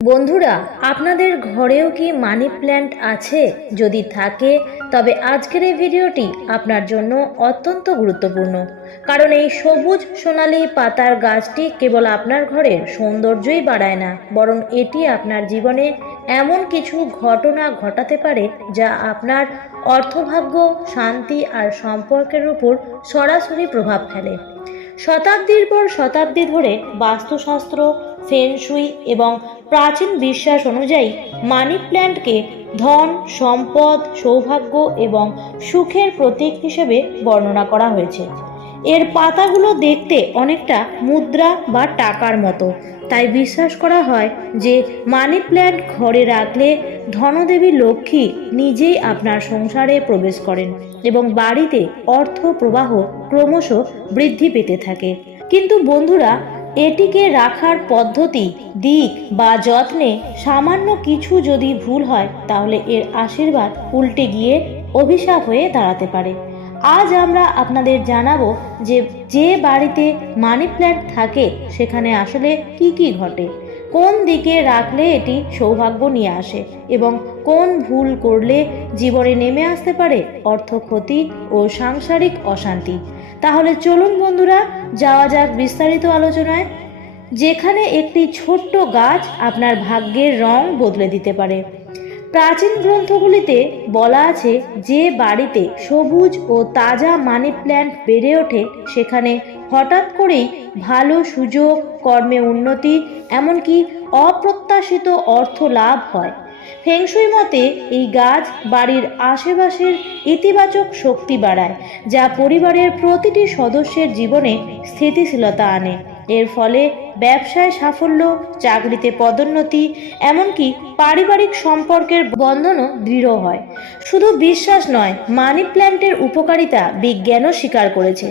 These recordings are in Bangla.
বন্ধুরা, আপনাদের ঘরেও কি মানি প্ল্যান্ট আছে? যদি থাকে তবে আজকের এই ভিডিওটি আপনার জন্য অত্যন্ত গুরুত্বপূর্ণ। কারণ এই সবুজ সোনালী পাতার গাছটি কেবল আপনার ঘরের সৌন্দর্যই বাড়ায় না, বরং এটি আপনার জীবনে এমন কিছু ঘটনা ঘটাতে পারে যা আপনার অর্থভাগ্য, শান্তি আর সম্পর্কের উপর সরাসরি প্রভাব ফেলে। শতাব্দীর পর শতাব্দী ধরে বাস্তুশাস্ত্র, ফেংশুই এবং প্রাচীন বিশ্বাস অনুযায়ী মানি প্ল্যান্টকে ধন, সম্পদ, সৌভাগ্য এবং সুখের প্রতীক হিসেবে বর্ণনা করা হয়েছে। এর পাতাগুলো দেখতে অনেকটা মুদ্রা বা টাকার মতো, তাই বিশ্বাস করা হয় যে মানি প্ল্যান্ট ঘরে রাখলে ধনদেবী লক্ষ্মী নিজেই আপনার সংসারে প্রবেশ করেন এবং বাড়িতে অর্থ প্রবাহ ক্রমশ বৃদ্ধি পেতে থাকে। কিন্তু বন্ধুরা, এটিকে রাখার পদ্ধতি, দিক বা যত্নে সামান্য কিছু যদি ভুল হয় তাহলে এর আশীর্বাদ উল্টে গিয়ে অভিশাপ হয়ে দাঁড়াতে পারে। আজ আমরা আপনাদের জানাবো যে বাড়িতে মানি প্ল্যান্ট থাকে সেখানে আসলে কি ঘটে, কোন দিকে রাখলে এটি সৌভাগ্য নিয়ে আসে এবং কোন ভুল করলে জীবনে নেমে আসতে পারে অর্থ ক্ষতি ও সাংসারিক অশান্তি। তাহলে চলুন বন্ধুরা, যাওয়া যাক বিস্তারিত আলোচনায়, যেখানে একটি ছোট্ট গাছ আপনার ভাগ্যের রং বদলে দিতে পারে। প্রাচীন গ্রন্থগুলিতে বলা আছে যে বাড়িতে সবুজ ও তাজা মানি প্ল্যান্ট বেড়ে ওঠে সেখানে হঠাৎ করেই ভালো সুযোগ, কর্মে উন্নতি, এমনকি অপ্রত্যাশিত অর্থ লাভ হয়। ফেংশুই মতে এই গাছ বাড়ির আশেপাশের ইতিবাচক শক্তি বাড়ায়, যা পরিবারের প্রতিটি সদস্যের জীবনে স্থিতিশীলতা আনে। এর ফলে ব্যবসায় সাফল্য, চাকরিতে পদোন্নতি, এমনকি পারিবারিক সম্পর্কের বন্ধনও দৃঢ় হয়। শুধু বিশ্বাস নয়, মানি প্ল্যান্টের উপকারিতা বিজ্ঞানও স্বীকার করেছে।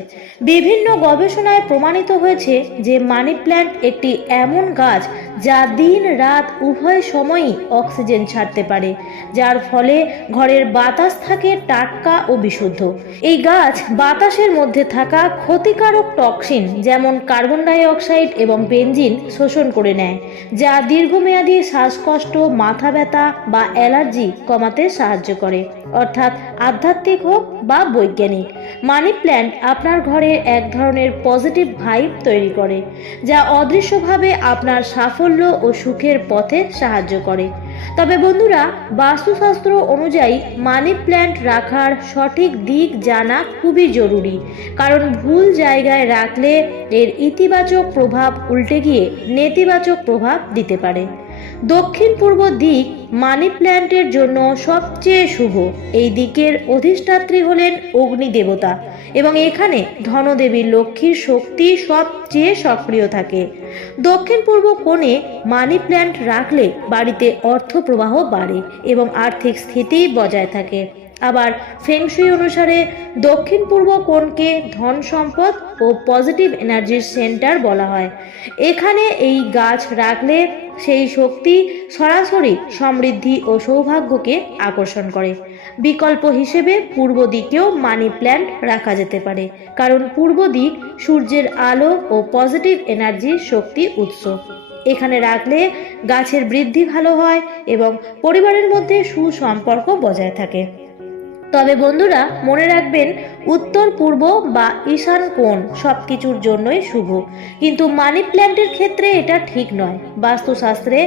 বিভিন্ন গবেষণায় প্রমাণিত হয়েছে যে মানি প্ল্যান্ট একটি এমন গাছ যা দিন রাত উভয় সময়ই অক্সিজেন ছাড়তে পারে, যার ফলে ঘরের বাতাস থাকে টাটকা ও বিশুদ্ধ। এই গাছ বাতাসের মধ্যে থাকা ক্ষতিকারক টক্সিন যেমন কার্বন ডাই অক্সাইড এবং বেনজিন শোষণ করে নেয়, যা দীর্ঘমেয়াদী শ্বাসকষ্ট, মাথা ব্যথা বা অ্যালার্জি কমাতে সাহায্য করে। অর্থাৎ আধ্যাত্মিক হোক বা বৈজ্ঞানিক, মানি প্ল্যান্ট আপনার ঘরে এক ধরনের পজিটিভ ভাইব তৈরি করে, যা অদৃশ্যভাবে আপনার সাফল্য ও সুখের পথে সাহায্য করে। তবে বন্ধুরা, বাস্তুশাস্ত্র অনুযায়ী মানি প্ল্যান্ট রাখার সঠিক দিক জানা খুবই জরুরি, কারণ ভুল জায়গায় রাখলে এর ইতিবাচক প্রভাব উল্টে গিয়ে নেতিবাচক প্রভাব দিতে পারে। দক্ষিণ পূর্ব দিক মানি প্ল্যান্টের জন্য সবচেয়ে শুভ। এই দিকের অধিষ্ঠাত্রী হলেন অগ্নি দেবতা এবং এখানে ধনদেবী লক্ষ্মীর শক্তি সবচেয়ে সক্রিয় থাকে। দক্ষিণ পূর্ব কোণে মানি প্ল্যান্ট রাখলে বাড়িতে অর্থ প্রবাহ বাড়ে এবং আর্থিক স্থিতি বজায় থাকে। আবার ফেংশুই অনুসারে দক্ষিণ পূর্ব কোণকে ধন, সম্পদ ও পজিটিভ এনার্জির সেন্টার বলা হয়। এখানে এই গাছ রাখলে সেই শক্তি সরাসরি সমৃদ্ধি ও সৌভাগ্যকে আকর্ষণ করে। বিকল্প হিসেবে পূর্ব দিকেও মানি প্ল্যান্ট রাখা যেতে পারে, কারণ পূর্ব দিক সূর্যের আলো ও পজিটিভ এনার্জির শক্তি উৎস। এখানে রাখলে গাছের বৃদ্ধি ভালো হয় এবং পরিবারের মধ্যে সুসম্পর্ক বজায় থাকে। তবে বন্ধুরা, মনে রাখবেন, উত্তর পূর্ব বা ঈশান কোণ সবকিছুর জন্যই শুভ, কিন্তু মানি প্ল্যান্টের ক্ষেত্রে এটা ঠিক নয়। বাস্তুশাস্ত্রে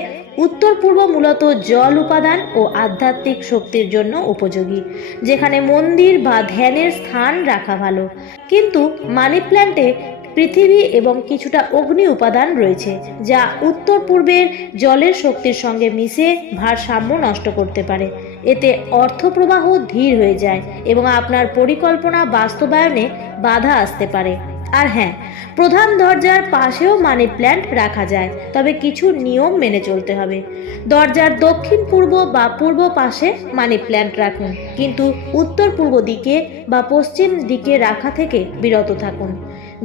উত্তর পূর্ব মূলত জল উপাদান ও আধ্যাত্মিক শক্তির জন্য উপযোগী, যেখানে মন্দির বা ধ্যানের স্থান রাখা ভালো। কিন্তু মানি প্ল্যান্টে পৃথিবী এবং কিছুটা অগ্নি উপাদান রয়েছে, যা উত্তর পূর্বের জলের শক্তির সঙ্গে মিশে ভারসাম্য নষ্ট করতে পারে। এতে অর্থ প্রবাহ ধীর হয়ে যায় এবং আপনার পরিকল্পনা বাস্তবায়নে বাধা আসতে পারে। আর হ্যাঁ, প্রধান দরজার পাশেও মানি প্ল্যান্ট রাখা যায়, তবে কিছু নিয়ম মেনে চলতে হবে। দরজার দক্ষিণ পূর্ব বা পূর্ব পাশে মানি প্ল্যান্ট রাখুন, কিন্তু উত্তর পূর্ব দিকে বা পশ্চিম দিকে রাখা থেকে বিরত থাকুন।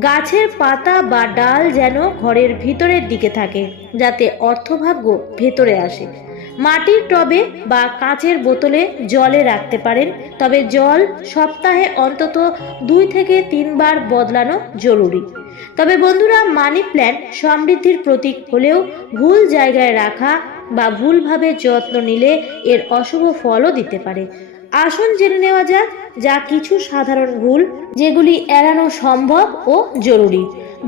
গাছের পাতা বা ডাল যেন ঘরের ভিতরের দিকে থাকে, যাতে অর্থভাগ্য ভেতরে আসে। মাটির টবে বা কাঁচের বোতলে জলে রাখতে পারেন, তবে জল সপ্তাহে অন্তত 2 থেকে 3 বার বদলানো জরুরি। তবে বন্ধুরা, মানি প্ল্যান্ট সমৃদ্ধির প্রতীক হলেও ভুল জায়গায় রাখা বা ভুলভাবে যত্ন নিলে এর অশুভ ফলও দিতে পারে। আসুন জেনে নেওয়া যাক যা কিছু সাধারণ ভুল যেগুলি এড়ানো সম্ভব ও জরুরি।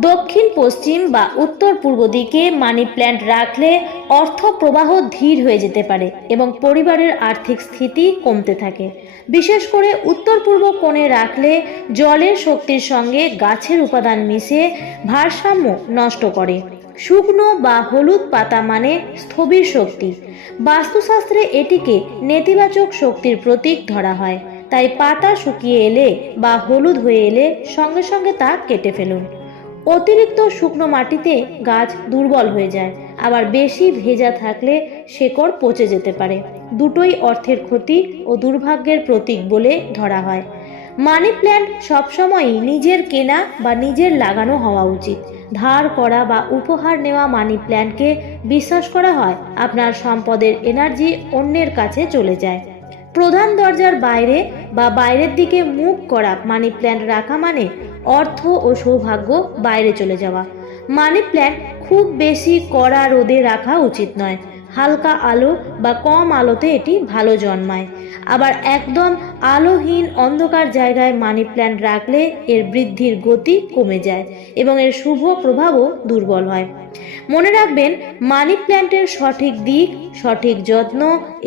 দক্ষিণ পশ্চিম বা উত্তর পূর্ব দিকে মানি প্ল্যান্ট রাখলে অর্থ প্রবাহ ধীর হয়ে যেতে পারে এবং পরিবারের আর্থিক স্থিতি কমতে থাকে। বিশেষ করে উত্তর পূর্ব কোণে রাখলে জলের শক্তির সঙ্গে গাছের উপাদান মিশে ভারসাম্য নষ্ট করে। শুকনো বা হলুদ পাতা মানে স্থবির শক্তি। বাস্তুশাস্ত্রে এটিকে নেতিবাচক শক্তির প্রতীক ধরা হয়, তাই পাতা শুকিয়ে এলে বা হলুদ হয়ে এলে সঙ্গে সঙ্গে তা কেটে ফেলুন। অতিরিক্ত শুকনো মাটিতে গাছ দুর্বল হয়ে যায়, আবার বেশি ভেজা থাকলে শেকড় পচে যেতে পারে। দুটোই অর্থের ক্ষতি ও দুর্ভাগ্যের প্রতীক বলে ধরা হয়। মানি প্ল্যান্ট সবসময়ই নিজের কেনা বা নিজের লাগানো হওয়া উচিত। ধার করা বা উপহার নেওয়া মানি প্ল্যান্টকে বিশ্বাস করা হয় আপনার সম্পদের এনার্জি অন্যের কাছে চলে যায়। প্রধান দরজার বাইরে বা বাইরের দিকে মুখ করা মানি প্ল্যান্ট রাখা মানে অর্থ ও সৌভাগ্য বাইরে চলে যাওয়া। মানি প্ল্যান্ট খুব বেশি কড়া রোদে রাখা উচিত নয়। হালকা আলো বা কম আলোতে এটি ভালো জন্মায়। আবার একদম আলোহীন অন্ধকার জায়গায় মানি প্ল্যান্ট রাখলে এর বৃদ্ধির গতি কমে যায় এবং এর শুভ প্রভাবও দুর্বল হয়। মনে রাখবেন, মানি প্ল্যান্টের সঠিক দিক, সঠিক যত্ন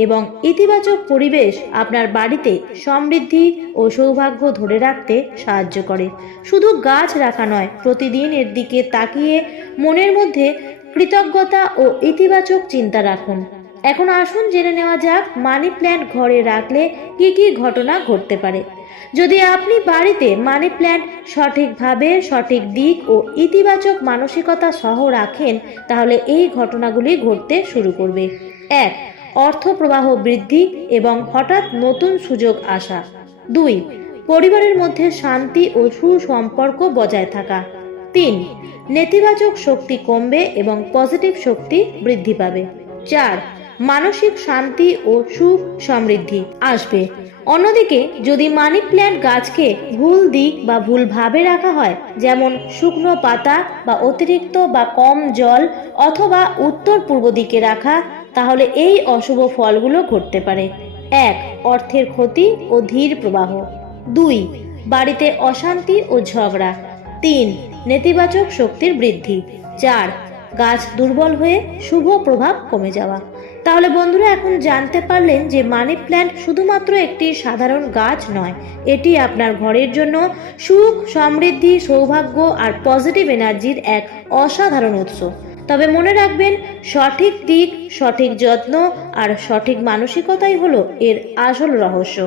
এবং ইতিবাচক পরিবেশ আপনার বাড়িতে সমৃদ্ধি ও সৌভাগ্য ধরে রাখতে সাহায্য করে। শুধু গাছ রাখা নয়, প্রতিদিন এর দিকে তাকিয়ে মনের মধ্যে কৃতজ্ঞতা ও ইতিবাচক চিন্তা রাখুন। এখন আসুন জেনে নেওয়া যাক মানি প্ল্যান্ট ঘরে রাখলে কি কি ঘটনা ঘটতে পারে। যদি আপনি বাড়িতে মানি প্ল্যান্ট সঠিকভাবে, সঠিক দিক ও ইতিবাচক মানসিকতা সহ রাখেন, তাহলে এই ঘটনাগুলি ঘটতে শুরু করবে। 1. অর্থ প্রবাহ বৃদ্ধি এবং হঠাৎ নতুন সুযোগ আসা। 2. পরিবারের মধ্যে শান্তি ও সুসম্পর্ক বজায় থাকা। 3. নেতিবাচক শক্তি কমবে এবং পজিটিভ শক্তি বৃদ্ধি পাবে। 4. মানসিক শান্তি ও সুখ সমৃদ্ধি আসবে। অন্যদিকে যদি মানি প্ল্যান্ট গাছকে ভুল দিক বা ভুলভাবে রাখা হয়, যেমন শুকনো পাতা বা অতিরিক্ত বা কম জল অথবা উত্তর পূর্ব দিকে রাখা, তাহলে এই অশুভ ফলগুলো ঘটতে পারে। 1. অর্থের ক্ষতি ও ধীর প্রবাহ। 2. বাড়িতে অশান্তি ও ঝগড়া। 3. নেতিবাচক শক্তির বৃদ্ধি। 4. গাছ দুর্বল হয়ে শুভ প্রভাব কমে যাওয়া। তাহলে বন্ধুরা, এখন জানতে পারলেন যে মানি প্ল্যান্ট শুধুমাত্র একটি সাধারণ গাছ নয়, এটি আপনার ঘরের জন্য সুখ, সমৃদ্ধি, সৌভাগ্য আর পজিটিভ এনার্জির এক অসাধারণ উৎস। তবে মনে রাখবেন, সঠিক দিক, সঠিক যত্ন আর সঠিক মানসিকতাই হলো এর আসল রহস্য।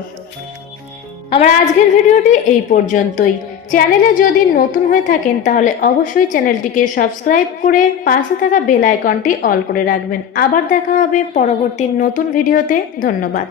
আমার আজকের ভিডিওটি এই পর্যন্তই। চ্যানেলে যদি নতুন হয়ে থাকেন তাহলে অবশ্যই চ্যানেলটিকে সাবস্ক্রাইব করে পাশে থাকা বেল আইকনটি অল করে রাখবেন। আবার দেখা হবে পরবর্তী নতুন ভিডিওতে। ধন্যবাদ।